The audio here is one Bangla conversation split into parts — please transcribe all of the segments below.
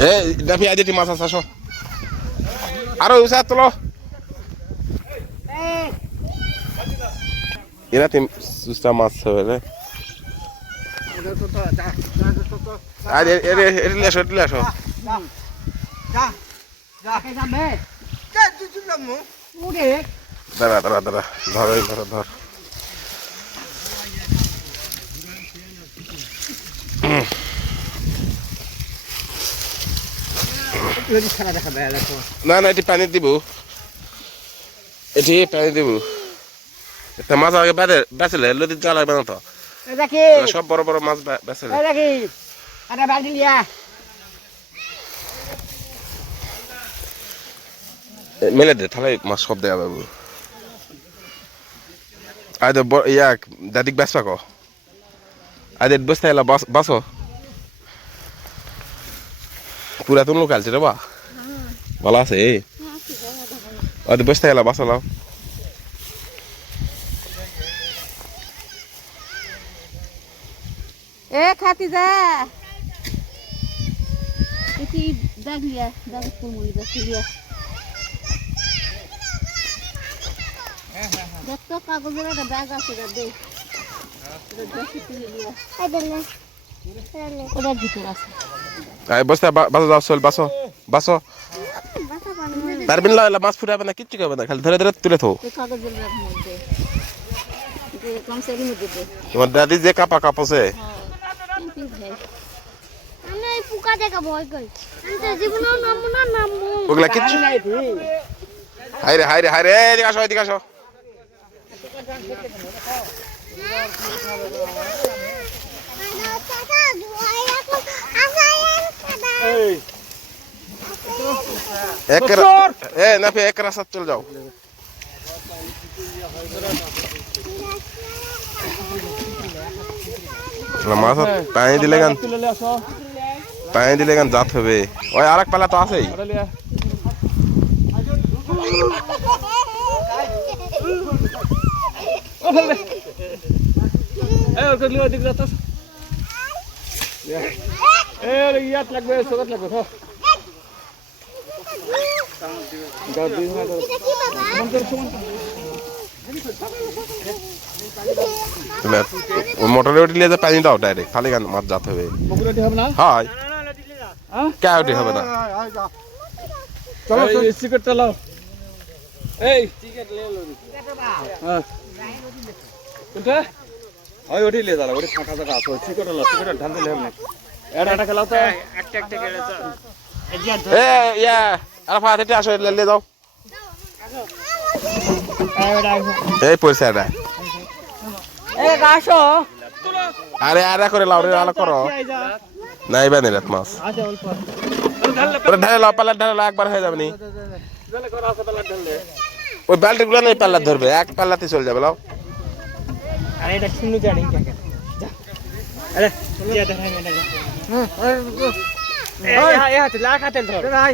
এ নাফি আজ এটি মাছ আছে আসো আরও উষা তোলো। এরা তিন সুস্তা মাছ আসো দাঁড়া দাঁড়া দাঁড়া ধর ধর ধর না না এটি পানি দিব। এটি পানি দিব। মাছ আগে বেঁধে বেঁচলে নদীর জাল লাগবে না তো? সব বড় বড় মাছ বেঁচলে। মেলে দে তাহলে মাছ সব দেয়া বাবু আয় তো ব- ইয়া দাদিক বেসবা কো। দেখ বসতে এলা বাস পুরাতন লোক আছে রে বা। ভালো আছে আয় বসতে এলা বাসো লাও এ খাতি যা এটি দাগ লিয়া দাগ কুমুলি দাগ লিয়া দেখ তো কাগজের একটা ব্যাগ আছে দে লিয়া ওটার ভিতর আছে বাসো যাও চল বাসো বাসো তার বিন এলা মাছ ফুটাবে না কিচ্ছু করবে না খালি ধরে ধরে তুলে থো। তোমার দাদি যে কাপা কাপছে। না কিচ্ছু হাইরে হাইরে হাইরে এদিকে আসো এদিকে আসো। এক রা- এ না ফে এক রাস্তা চল যাও না, মাছ পানি দিলে গান পানি দিলে গান জাত হবে ওই আরেক পালা তো আছেই ইয়াত লাগবে চকত লাগবে থ মোটরে উঠলে যে পানি দাও ডাইরেক্ট খালি গান মাছ জাত হবে। বগুড়াটি হবে না হয়? কে উঠে হবে না? চলো সিগারেট চালাও এই। হ্যাঁ কোনটা? ওই ওটি লিয়ে দাঁড়া ওটি ফাঁকা জায়গা আছে সিগারেট লো সিগারেট ঢাল দিলে হবে না এটা এটা খেলাও তো। একটা একটা খেলে এ ইয়া। আরাফাত এটা আসো লে যাও। এই পয়সা এটা। আসো। আরে আরে করে লাও রে আলা করো। নাই বানে রাত মাছ। ঢালে লাও পাল্লা ঢালে লাও একবার হয়ে যাবে নি। ওই বালতি গুলো নেই পাল্লা ধরবে। এক পাল্লাতে চলে যাবে লাও। আরে এটা শুনু জানি আরে ইয়া দেখাই না হ্যাঁ এই হাতে লাখ হাতে ধর। ভাই।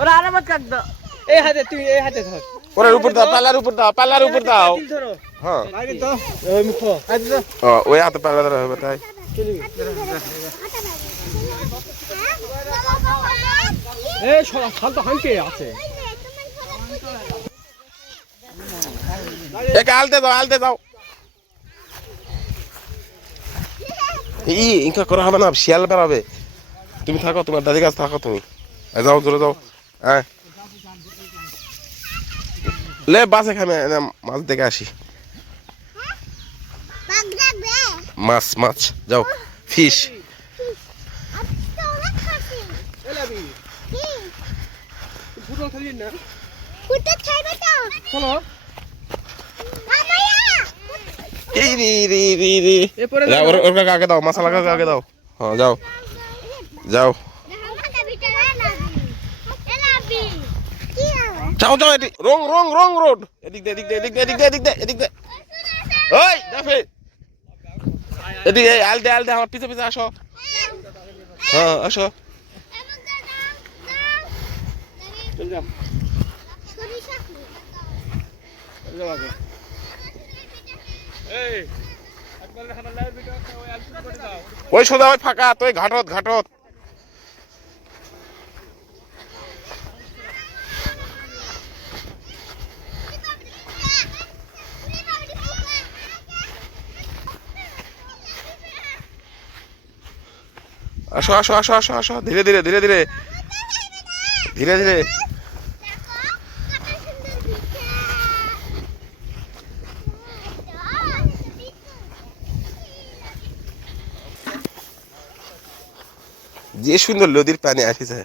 ওরা আরামত কাট দাও এই হাতে তুই এই হাতে ধর। ওরে উপর দাও পাল্লার উপর দাও পাল্লার উপর দাও। হ্যাঁ। ওই মুখ হাতে পাল্লা ধরা হবে তাই। এই শাল হাঁকে আছে। একে আলতে দাও আলতে দাও। ই ইনকা করা হবে না শিয়াল বেরাবে তুমি থাকো তোমার দাদি কাছে থাকো তুমি। এ যাও ধরে যাও। হ্যাঁ লে বাসে খামে মাছ দেখে আসি। মাছ মাছ যাও ফিশ। এরপরে ওর কাকে দাও? মশলা কাকে আগে দাও? হ্যাঁ যাও। যাও। যাও যাও এদিক রং রং রং রোড এদিক দে এদিক দে এদিক দে এদিক দে এদিক দে এদিক দে ওই জাফে এদিকে এই আল দে আল দে আমার পিছে পিছে আসো হ্যাঁ আসো ওই সোজা ওই ফাঁকা তুই ঘাটত ঘাটত। আসো আসো আসো আসো আসো ধীরে ধীরে ধীরে ধীরে ধীরে ধীরে যে সুন্দর নদীর পানি আসিছে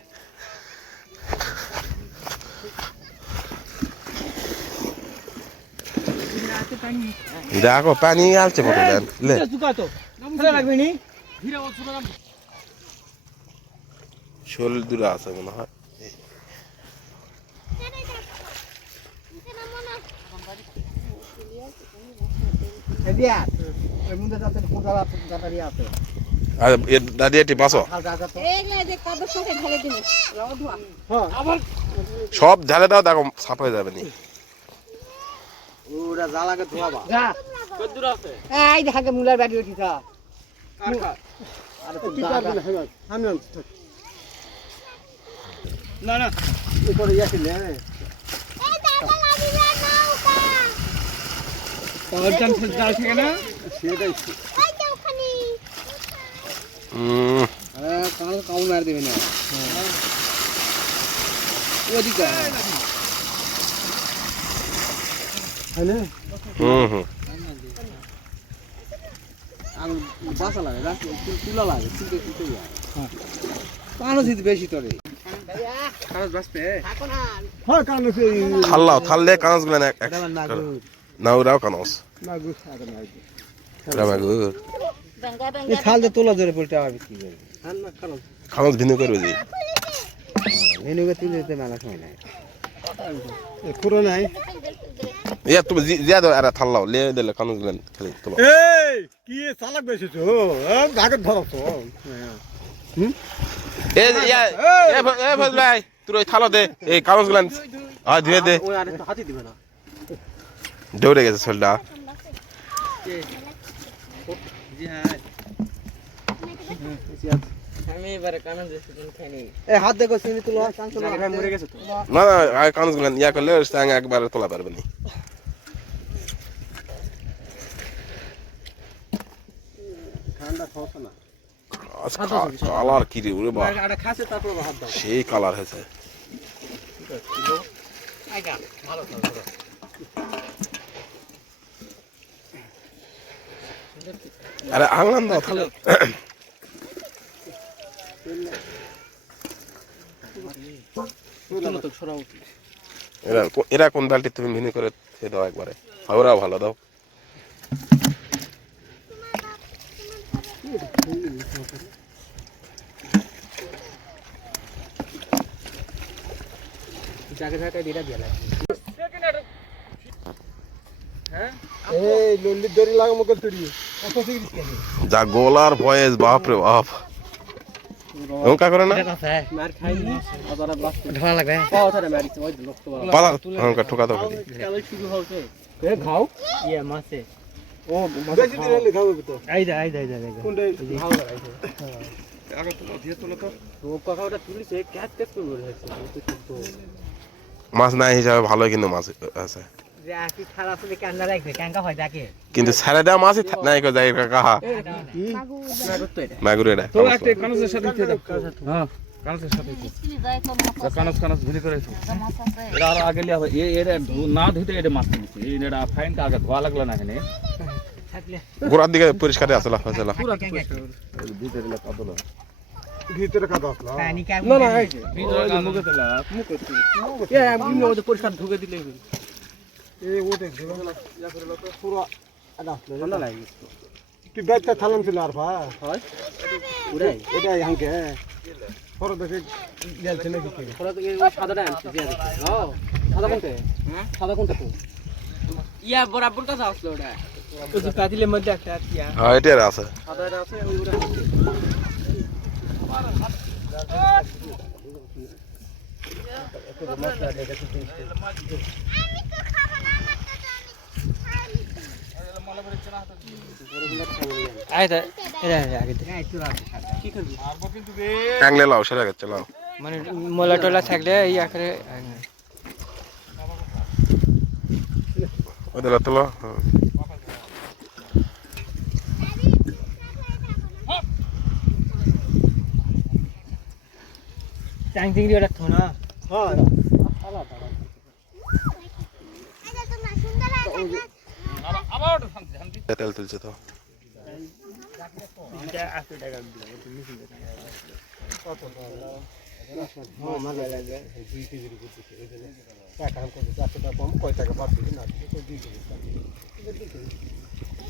দেখো পানি আলছে কত দেন শোল দূরে আছে মনে হয়। হ্যাঁ সব ঢালে দাও দেখো সাফ হয়ে যাবে নি। ওরা জ্বালাকে ধোয়াবা যা কত দূর আছে এই দেখা গে মুলার বাড়ি উঠিছা আরে তো আমি না না। উপরে হুম আর বাসা লাগে তুলা লাগে তুলতে তুলতে কানো দিতে বেশি তোরে কাগজ বাসপে হ্যাঁ কানো সে থাল্লাও থাললে কানসগুলো এক এক নাগুর। না ওরাও কানস দিয়ে তোলা ধরে পড়তে হবে কি করে হ্যাঁ না কানো কানস ভিন্ন করবে জি মেনুকে তুলে দিতে মেলা সময় নাই। পুরো নাই? ইয়া তুমি জিয়া দাও আরে থাল্লাও লে দিলে কানসগুলো খালি তোলো। এই কি চালাক বেশিছো আগে ধরছো। এ ইয়া এ ভাই। তুই ওই থালো দে এই কাগজ গুলান ধুয়ে দে। দৌড়ে গেছে খাই নি না না আর কানসগুলো ইয়া করলে একবার তোলা পারবে না ঠান্ডা খাওয়া না আজ কালার কি রে ওরে বা আরে খাসে তারপর হাত দাও সেই কালার হয়েছে আরে আংলাম দাও তাহলে। এরা এরা কোন দালটি তুমি ভিনি করে দাও একবারে। ওরাও ভালো দাও। জায়গা জায়গা দিরা দিয়া লাগে এই লল্লি দড়ি লাগা মকল তুড়ি কত সিগরিস কেন যা গোলার ভয়েস বাপ রে বাপ। এমন কা করে না? মার খাইনি আবার বাস্ত ঢালা লাগবে। পাও ধরে মারিছে ওই লোক তো পালা এমন কা ঠোকা দাও। শুরু হচ্ছে এ খাও। ইয়া মাছে। ও বেশি দিন হলে খাব তো। কোনটা খাও আগে দিয়ে তোলো ও কথাটা তুলিছে ক্যাচ ক্যাচ করে রয়েছে তো মাছ নাই হিসাবে ভালো কিন্তু মাছ আছে। হয় কিন্তু ছেড়ে দেওয়া মাছই নাই কো যাই কাহা মাগুর এটা। তো একটা কানসের সাথে খেয়ে দাও হ্যাঁ কানসের সাথে কানস করে এটা আরও আগে লিয়া এ এটা ধু- না ধুতে এটা মাছ নিচ্ছে এটা ফাইন কা আগে ধোয়া লাগল না এখানে। গোড়ার দিকে পরিষ্কার আসলা ফসলা ধুতে দিলে কত লো ভিতরে কাদা আসলো। না না এই যে মুখে তোলা এ আমি ওদের পরিষ্কার ঢুকে দিলে এ ওতে ইয়া করে তো পুরো আদা আসলো ঠান্ডা লাগে তুই ব্যাগটা থালাম ছিল আর ভাই। হয়? পুরাই এটাই হাঙ্কে পরে দেখে গেলছে নাকি কি পরে তো ওই সাদাটা আনছি দিয়ে ও সাদা কোনটা? হ্যাঁ? সাদা কোনটা তো? ইয়া বরাবর কাছে আসলো ওটা। ওই যে মধ্যে একটা হ্যাঁ এটা আছে। সাদাটা আছে ওই ওটা লাও গেছে লাও মানে মোলা টোলা থাকলে এই আকারে ওদের তোলো হ্যাঁ। হ্যাঁ এই যে তোমরা সুন্দর আছে আবার শান্তি শান্তি তেল তুলছে তো হ্যাঁ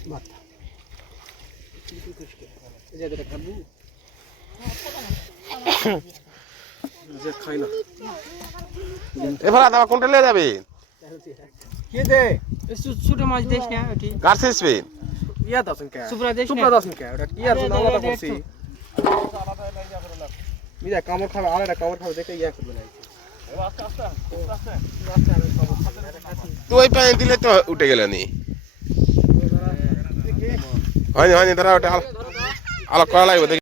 মাথা এবার দাবা কোনটা লিয়ে যাবে? কে দে? ছোট মাছ দেশ না ওটি। কার শেষবেন ইয়া দাসন কে সুপ্রা দেশ সুপ্রা দাসন কে ওটা কি আছে? আলাদা করছি। মিয়া কামড় খাবে আর একটা কামড় খাবে দেখে ইয়া করবে না। তুই পানি দিলে তো উঠে গেল নি। হয়নি হয়নি তারা ওটা আলো করা লাগবে দেখি।